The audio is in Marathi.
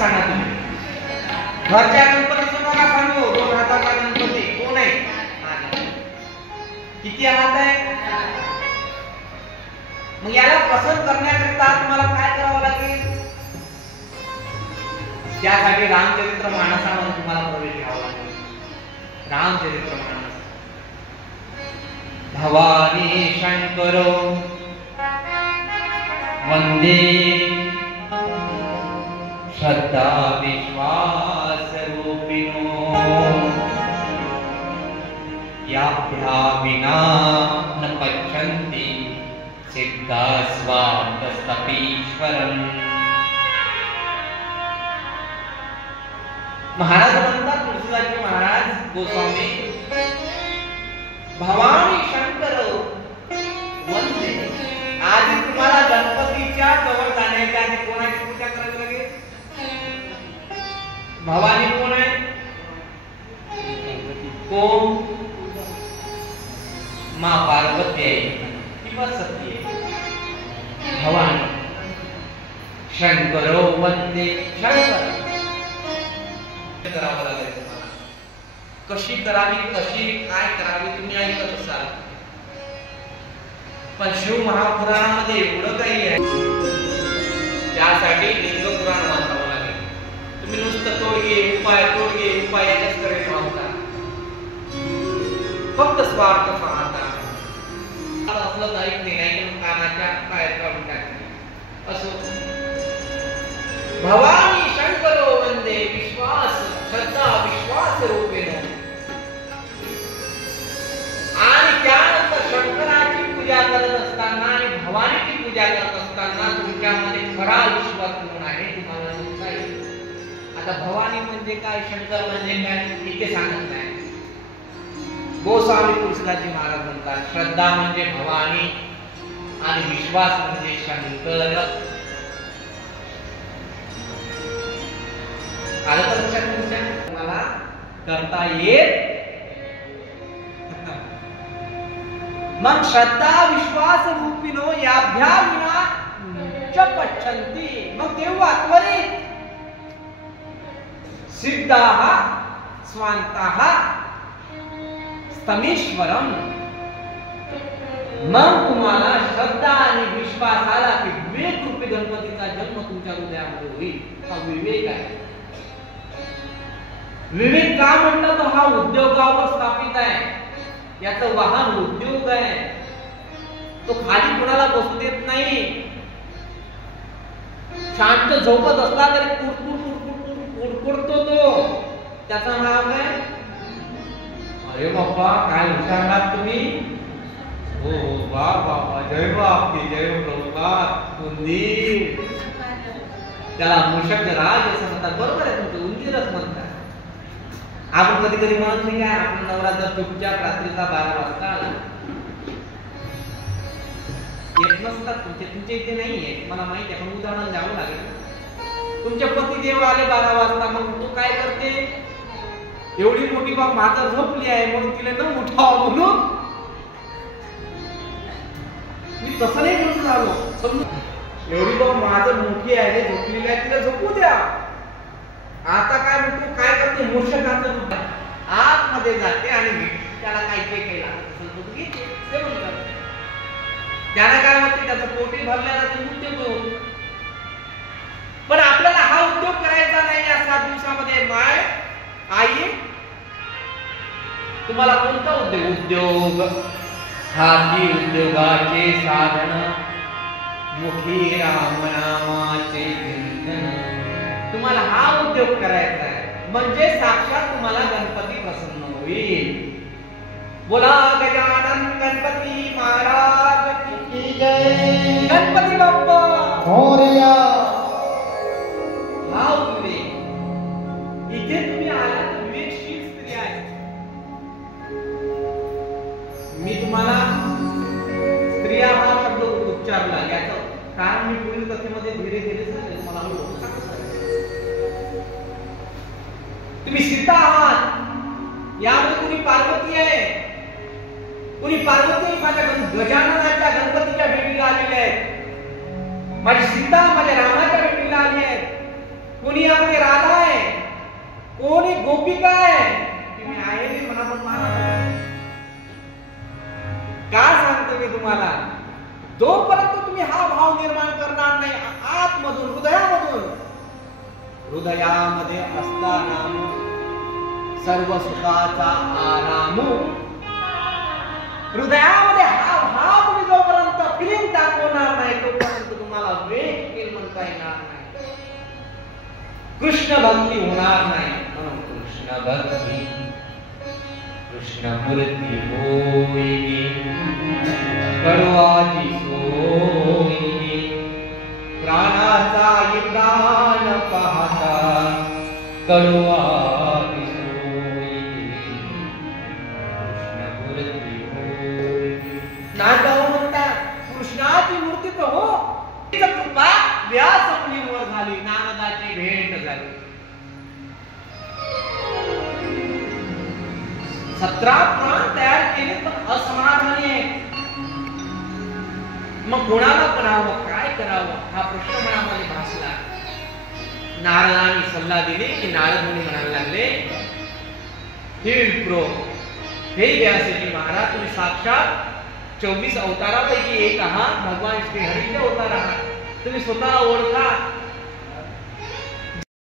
सांगा तुम्ही. घरच्या गणपतीचं नका सांगू. 2 हाताचा गणपती कोण आहे? किती हात आहे? मग याला पसंत करण्याकरिता तुम्हाला काय करावं लागेल? त्यासाठी रामचरित्र मानसामध्ये तुम्हाला प्रवेश घ्यावा लागेल. रामचरित्र मानस. भवानी शंकर वंदे श्रद्धा विश्वास रूपिणो याभ्या विना न पच्छन्ति सिद्धा स्वान्तस्तपीश्वरम्. महाराज म्हणतात, तुळशीदासजी महाराज गोस्वामी, भवानी शंकर वंदे. आधी तुम्हाला गणपतीच्या जवळ जाण्याच्या आधी कोणाची पूजा करावी लागेल? भवानी कोण आहे? कोण? माँ पार्वती आहे किंवा सती आहे. भवानी. शंकरो वंदे. शंकर करावं लागेल तुम्हाला. कशी करावी, कशी काय करावी तुम्ही ऐकत असाल, पण शिव महापुराणामध्ये एवढं काही आहे. त्यासाठी लिंग पुराण वाचावं लागेल. तुम्ही नुसतं तोडगे उपाय याच्याच करत राहता, फक्त स्वार्थ पाहता. असलं ऐक नाही कानाच्या पायात काढून टाकले असो. भवानी शंकरो वंदे विश्वास श्रद्धा विश्वास रूपेण. आणि त्यानंतर शंकराची पूजा करत असताना आणि भवानीची पूजा करत असताना तुमच्यामध्ये खरा विश्वास कोण आहे तुम्हाला सांगता येईल. आता भवानी म्हणजे काय, शंकर म्हणजे काय इथे सांगत नाही. गोस्वामी तुळशीदासजी महाराज म्हणतात, श्रद्धा म्हणजे भवानी आणि विश्वास म्हणजे शंकर. आलं तर लक्षात तुम्हाला करता येत. मग श्रद्धा विश्वास रूपिणो याभ्या विना च पच्छन्ति. मग तेव्हा त्वरित सिद्धाः स्वान्ताः स्तमीश्वरम. मग तुम्हाला श्रद्धा आणि विश्वास आला की विवेक रूपी गणपतीचा जन्म तुमच्या हृदयामध्ये होईल. हा विवेक आहे. विवेक का म्हणलं तर हा उद्योगावर स्थापित आहे. याचं वाहन उद्योग आहे. तो खाली कुणाला बसू देत नाही. शांत झोपत असला तरी कुडकुडतो तो. त्याचं नाव काय? अरे बाप्पा काय विचारणार तुम्ही? हो वा बाबा जय बापी जय प्रभुपाद उंदीर. त्याला मूषक राज असं म्हणतात. बरोबर आहे तुमचं, उंदीरच म्हणतात. आपण कधी कधी म्हणत नाही काय, आपण नवरा जर चुपचाप रात्रीचा 12 वाजता आला येत नसतात तुमच्या इथे नाहीये, मला माहिती आहे, पण उदाहरण द्यावं लागेल. तुमचे पती देव आले 12 वाजता, मग तू काय करते? एवढी मोठी बाब माझा झोपली आहे म्हणून तिला न उठाव म्हणून मी तसं नाही म्हणून आलो. एवढी बाब माझं मोठी आहे झोपलेली आहे तिला झोपू द्या. आता काय म्हणतो, काय करते? मूषकाचं रूप आतमध्ये जाते आणि त्याला काही लागत असेल तो घेते सेवन करते. त्याला काय म्हणते? त्याचं पोटी भरल्या जाते उद्योग. पण आपल्याला हा उद्योग करायचा नाही या 7 दिवसामध्ये. माय आई तुम्हाला कोणता उद्योग? हाती उद्योगाचे साधन मुखी राम नामाचे चिंतन. तुम्हाला हा उद्योग करायचा आहे म्हणजे साक्षात तुम्हाला गणपती प्रसन्न होईल. बोला गजानन गणपती महाराज की जय. गणपती बाप्पा मोरया. हा विवेक इथे तुम्ही आला विवेकशील स्त्री आहे. मी तुम्हाला स्त्रिया हा शब्द उच्चारला याचं कारण मी पुढील कथेमध्ये धीरे धीरे तुम्हाला तुम्ही सीता आहात. यामध्ये कुणी पार्वती आहे, कुणी पार्वती माझ्या गजाननाच्या गणपतीच्या भेटीला आलेल्या आहेत. माझी सीता माझ्या रामाच्या भेटीला आली आहे. कोणी यामध्ये राधा आहे, कोणी गोपिका आहे, तुम्ही आहे मी मनापासून माना. काय सांगतो मी तुम्हाला, जोपर्यंत तुम्ही हा भाव निर्माण करणार नाही आतमधून, हृदयामधून, हृदयामध्ये असताना सर्व सुखाचा आराम, हृदयामध्ये हा भाव तुम्ही जोपर्यंत फिलिंग दाखवणार नाही तोपर्यंत तुम्हाला वेग फील म्हणता येणार नाही, कृष्ण भक्ती होणार नाही. म्हणून कृष्ण भक्ती कृष्ण मूर्ती होई कडवाची सोई, प्राणाचा प्राण पाहता कडवाची सोई, कृष्ण मूर्ती होई. नाटक म्हणतात कृष्णाची मूर्ती तर हो, कृपा व्यास मुनीवर झाली, नारदाची भेट झाली. 17 प्राण तयार केले पण असमाधानी आहे. मग कोणाला करावं, काय करावं हा प्रश्न मनामध्ये भासला. नारदाने सल्ला दिली की नारद मुनी म्हणायला लागले, हे विप्रो, हे व्यासजी महाराज, तुम्ही साक्षात 24 अवतारापैकी एक आहात, भगवान श्री हरीचे अवतार आहात. तुम्ही स्वतः ओळखा